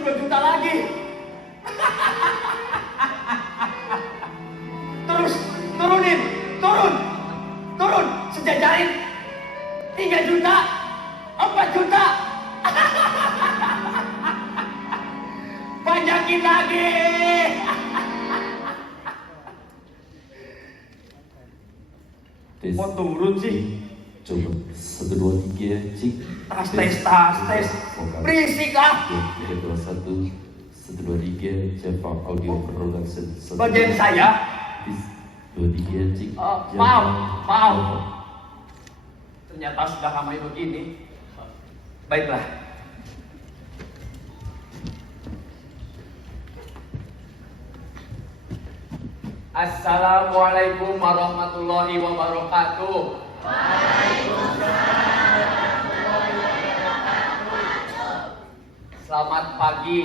muncul 2 juta lagi. Terus turun, sejajarin 3 juta, 4 juta. Pajakin lagi. Mau turun sih? Coba 1, 2, 3 cik. Tas. Berisik ah. 3, 2, 1, 1, 2, 3 Java audio production. Bagian saya. 2, 3 cik. Maaf. Ternyata sudah ramai begini. Baiklah. Assalamualaikum warahmatullahi wabarakatuh. Selamat pagi.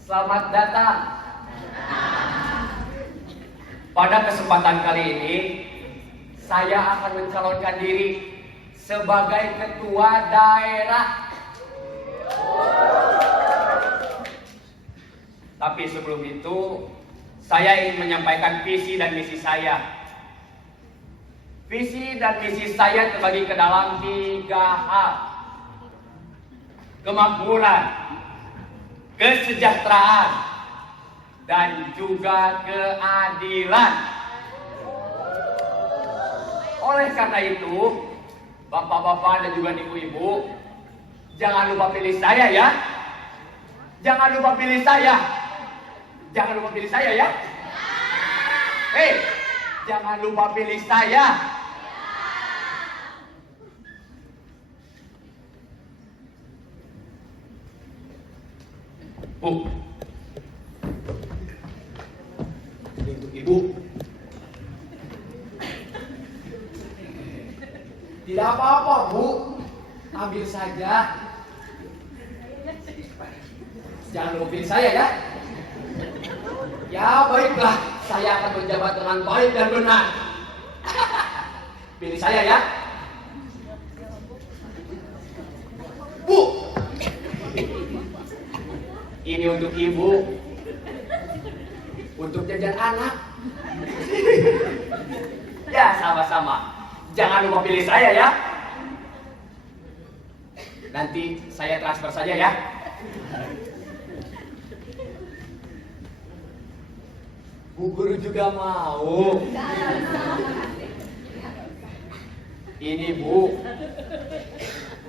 Selamat datang. Pada kesempatan kali ini, saya akan mencalonkan diri sebagai ketua daerah. Tapi sebelum itu, saya ingin menyampaikan visi dan misi saya. Visi dan misi saya terbagi ke dalam 3 hal. Kemakmuran, kesejahteraan, dan juga keadilan. Oleh karena itu, bapak-bapak dan juga ibu-ibu, jangan lupa pilih saya ya. Jangan lupa pilih saya. Jangan lupa pilih saya ya. Hei, jangan lupa pilih saya. Bu, ini untuk ibu. Tidak apa-apa, Bu. Ambil saja. Jangan lupa pilih saya ya. Ya baiklah, saya akan menjabat dengan baik dan benar. Pilih saya ya. Bu, ini untuk ibu, untuk jajan anak. Ya sama-sama. Jangan lupa pilih saya ya. Nanti saya transfer saja ya. Bu Guru juga mau. Ini Bu,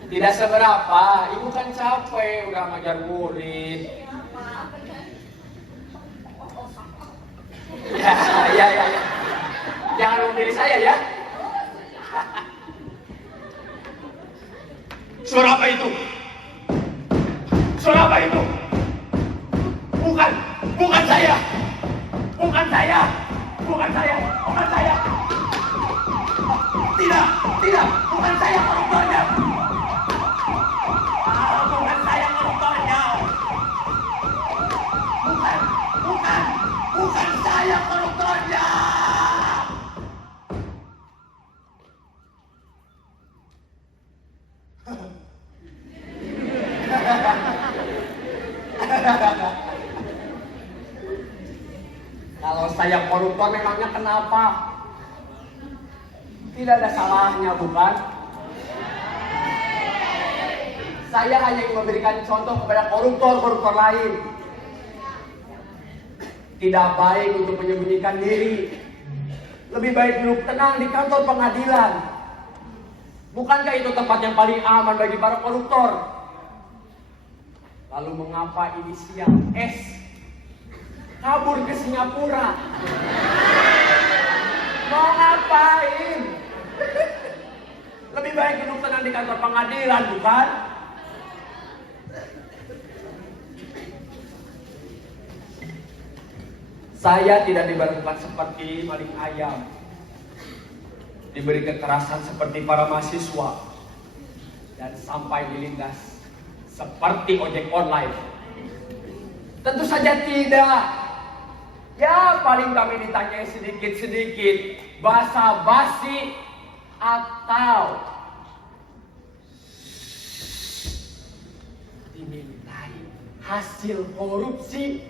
tidak seberapa. Ibu kan capek udah ngajar murid. Ya. Jangan memilih saya ya. Suara apa itu? Suara apa itu? Bukan saya. Bukan saya. Tidak, bukan saya koruptornya. Bukan saya koruptornya. Bukan saya koruptornya. Kalau saya koruptor memangnya kenapa? Tidak ada salahnya, bukan? Saya hanya ingin memberikan contoh kepada koruptor lain. Tidak baik untuk menyembunyikan diri. Lebih baik duduk tenang di kantor pengadilan. Bukankah itu tempat yang paling aman bagi para koruptor? Lalu mengapa inisial S kabur ke Singapura? Mau ngapain? Lebih baik duduk tenang di kantor pengadilan, bukan? Saya tidak diberlakukan seperti maling ayam, diberi kekerasan seperti para mahasiswa, dan sampai dilindas seperti ojek online. Tentu saja tidak. Ya paling kami ditanyai sedikit-sedikit, basa-basi atau mengintai hasil korupsi.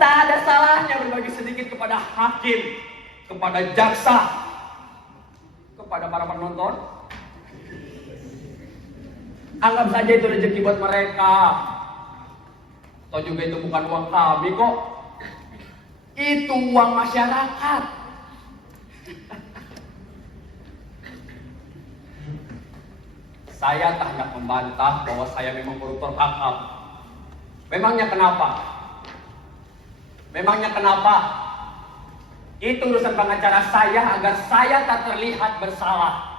Tak ada salahnya berbagi sedikit kepada hakim, kepada jaksa, kepada para penonton. Anggap saja itu rezeki buat mereka. Atau juga itu bukan uang kami kok. Itu uang masyarakat. Saya tak hendak membantah bahwa saya memang koruptor kakap. Memangnya kenapa? Memangnya kenapa? Itu urusan pengacara saya agar saya tak terlihat bersalah.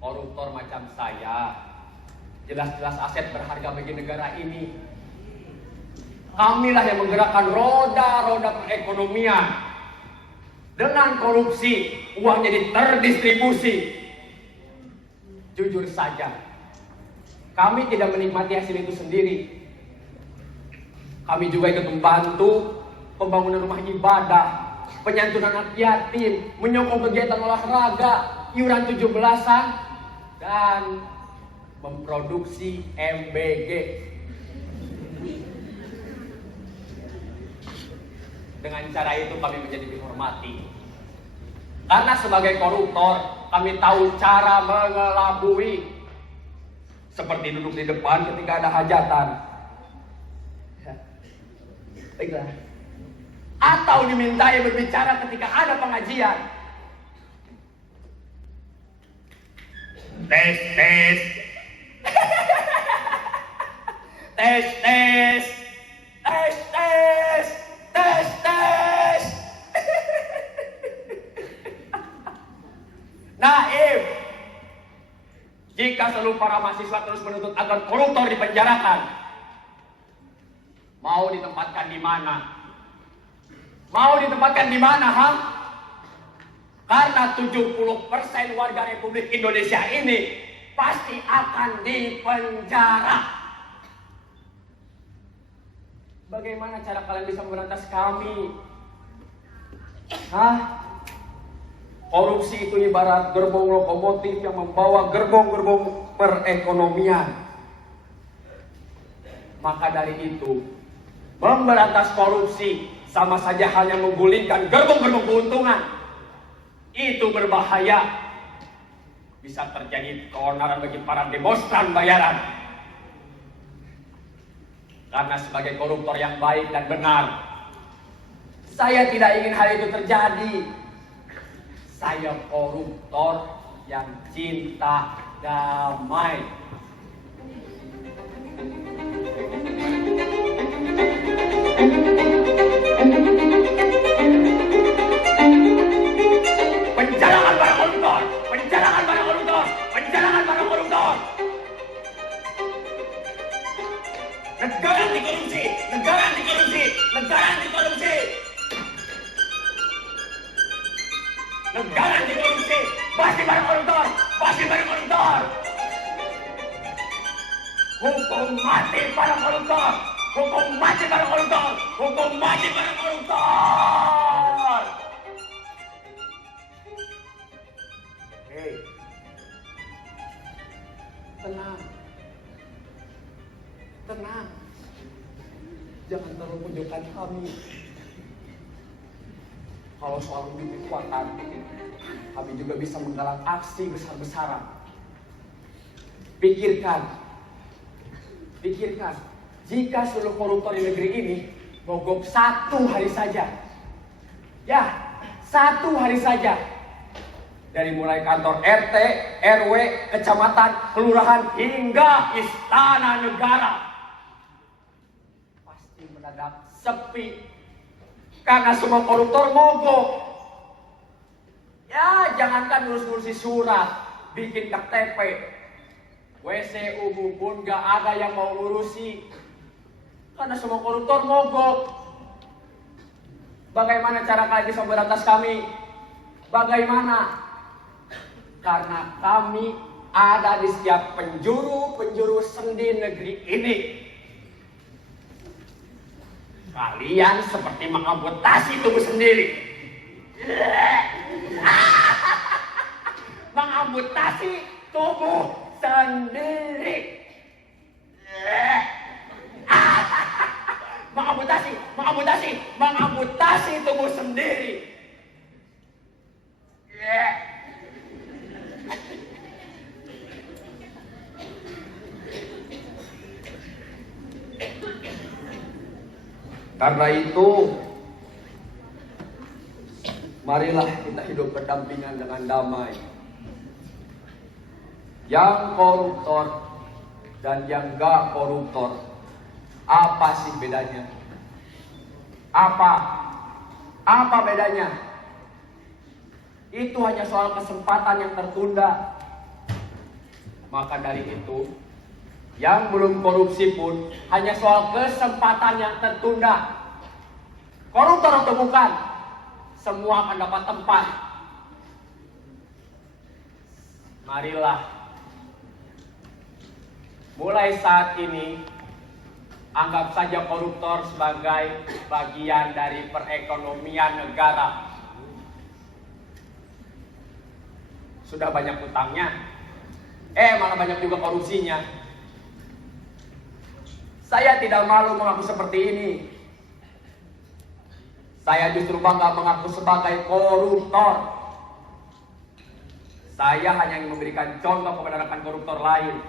Koruptor macam saya jelas-jelas aset berharga bagi negara ini. Kamilah yang menggerakkan roda-roda perekonomian. Dengan korupsi, uang jadi terdistribusi. Jujur saja, kami tidak menikmati hasil itu sendiri. Kami juga ikut membantu pembangunan rumah ibadah, penyantunan anak yatim, menyokong kegiatan olahraga, iuran 17-an, dan memproduksi MBG. Dengan cara itu kami menjadi dihormati. Karena sebagai koruptor, kami tahu cara mengelabui. Seperti duduk di depan ketika ada hajatan. Baiklah. Atau dimintai berbicara ketika ada pengajian. Tes, tes. Tes, tes. Tes, tes. Tes, tes. Naif. Jika seluruh para mahasiswa terus menuntut agar koruptor dipenjarakan, mau ditempatkan di mana? Mau ditempatkan di mana, ha? Karena 70% warga Republik Indonesia ini pasti akan dipenjara. Bagaimana cara kalian bisa memberantas kami? Hah? Korupsi itu ibarat gerbong lokomotif yang membawa gerbong-gerbong perekonomian. Maka dari itu, memberantas korupsi sama saja hanya menggulingkan gerbong-gerbong keuntungan. Itu berbahaya. Bisa terjadi keonaran bagi para demonstran bayaran. Karena sebagai koruptor yang baik dan benar, saya tidak ingin hal itu terjadi. Saya koruptor yang cinta damai. Penjarakan para koruptor! Penjarakan para koruptor! Penjarakan para koruptor! Negara anti korupsi! Negara anti korupsi! Negara anti korupsi! Negara anti korupsi! Pasti para koruptor! Pasti para koruptor! Hukum mati para koruptor! Hukum mati para koruptor! Hukum mati para koruptor! Hei, tenang, tenang, jangan terlalu menunjukkan kami. Kalau soal unjuk kekuatan, kami juga bisa menggalang aksi besar-besaran. Pikirkan, jika seluruh koruptor di negeri ini mogok 1 hari saja, ya 1 hari saja, dari mulai kantor RT, RW, kecamatan, kelurahan, hingga istana negara, pasti mendadak sepi. Karena semua koruptor mogok. Ya, jangankan ngurus-ngurusi surat, bikin KTP, WC umum pun gak ada yang mau ngurusi. Karena semua koruptor mogok. Bagaimana cara kalian bisa memberantas kami? Bagaimana? Karena kami ada di setiap penjuru sendi negeri ini. Kalian seperti mengamputasi tubuh sendiri. Mengamputasi tubuh sendiri. Mengamputasi tubuh sendiri. Karena itu, marilah kita hidup berdampingan dengan damai. Yang koruptor dan yang gak koruptor, apa sih bedanya? Apa bedanya? Itu hanya soal kesempatan yang tertunda. Maka dari itu, yang belum korupsi pun hanya soal kesempatan yang tertunda. Koruptor atau bukan, semua akan dapat tempat. Marilah, mulai saat ini, anggap saja koruptor sebagai bagian dari perekonomian negara. Sudah banyak utangnya, malah banyak juga korupsinya. Saya tidak malu mengaku seperti ini. Saya justru bangga mengaku sebagai koruptor. Saya hanya ingin memberikan contoh kepada rekan koruptor lain.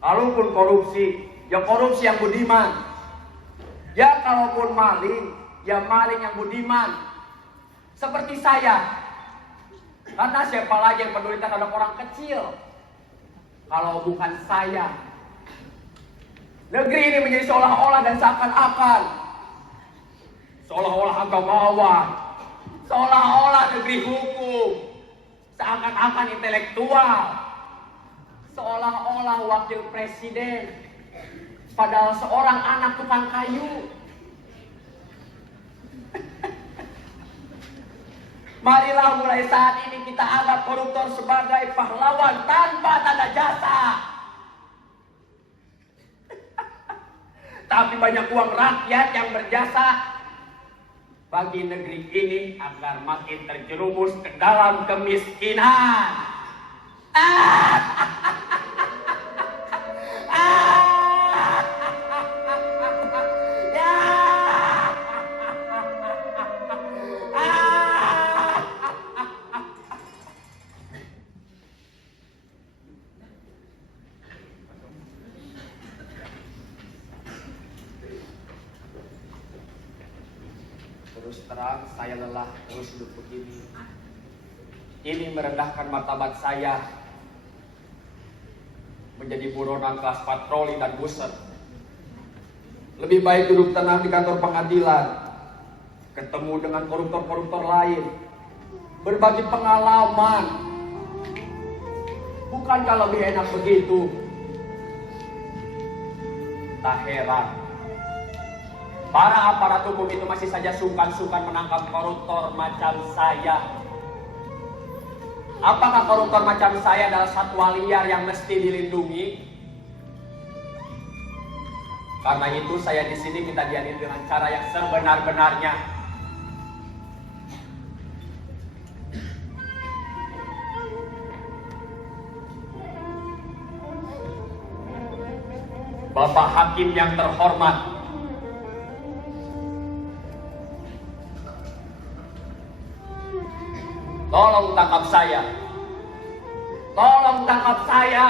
Kalaupun korupsi, ya korupsi yang budiman. Ya kalaupun maling, ya maling yang budiman. Seperti saya. Karena siapa lagi yang peduli terhadap orang kecil kalau bukan saya? Negeri ini menjadi seolah-olah dan seakan-akan, seolah-olah agamawan, seolah-olah negeri hukum, seakan-akan intelektual, seolah-olah wakil presiden, padahal seorang anak tukang kayu. Marilah mulai saat ini kita anggap koruptor sebagai pahlawan tanpa tanda jasa. Tapi banyak uang rakyat yang berjasa bagi negeri ini agar makin terjerumus ke dalam kemiskinan. Terus terang saya lelah terus hidup begini. Ini merendahkan martabat saya menjadi buronan kelas patroli dan buset. Lebih baik duduk tenang di kantor pengadilan, ketemu dengan koruptor-koruptor lain, berbagi pengalaman. Bukankah lebih enak begitu? Tak heran para aparat hukum itu masih saja sungkan-sungkan menangkap koruptor macam saya. Apakah koruptor macam saya adalah satwa liar yang mesti dilindungi? Karena itu saya di sini minta diadili dengan cara yang sebenar-benarnya. Bapak Hakim yang terhormat, tolong tangkap saya. Tolong tangkap saya.